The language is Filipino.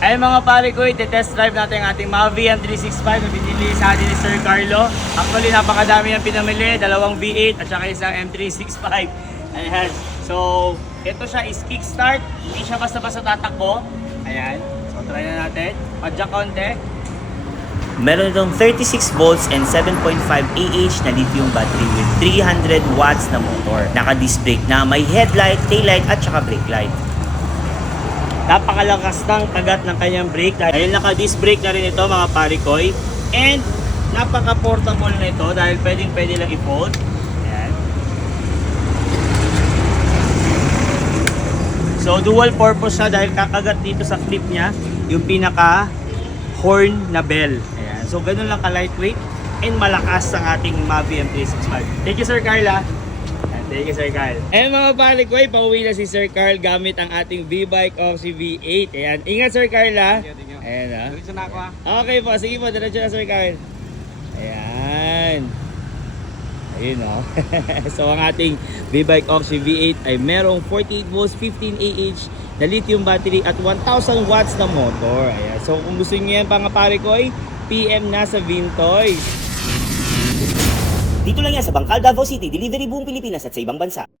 Ay mga pare ko, ite-test drive natin ang ating Mavi M365 na binili sa atin ni Sir Carlo. Actually, napakadami yung pinamili. Dalawang V8 at saka isang M365. Ayan. So, ito siya is kickstart. Hindi siya basta-basta tatakbo. Ayan. So, try na natin. Padyak konti. Meron itong 36 volts and 7.5 AH na lithium battery with 300 watts na motor. Naka-disc brake na may headlight, taillight at saka brake light. Napakalakas ng kagat ng kanyang brake. Dahil naka-disc brake na rin ito mga parikoy. And napaka-portable na ito dahil pwedeng pwede lang i-fold. So dual purpose siya dahil kakagat dito sa clip niya yung pinaka horn na bell. Ayan. So ganun lang ka-lightweight and malakas ang ating Mavi M365. Thank you Sir Carla. Thank you, Sir Carl. Eh mga palikoy, pauwi na si Sir Carl gamit ang ating V-Bike Oxy V8. Ayan, ingat Sir Carl ha. Ayan ha. Diretso na ako ah. Okay po, sige po, diretso na Sir Carl. Ayan. Ayun o. so ang ating V-Bike Oxy V8 ay merong 48 volts, 15 AH na lithium battery at 1,000 watts na motor. Ayan. So kung gusto niyo yan mga parikoy, PM na sa Vintoys. Dito lang yan sa Bangkal, Davao City, delivery buong Pilipinas at sa ibang bansa.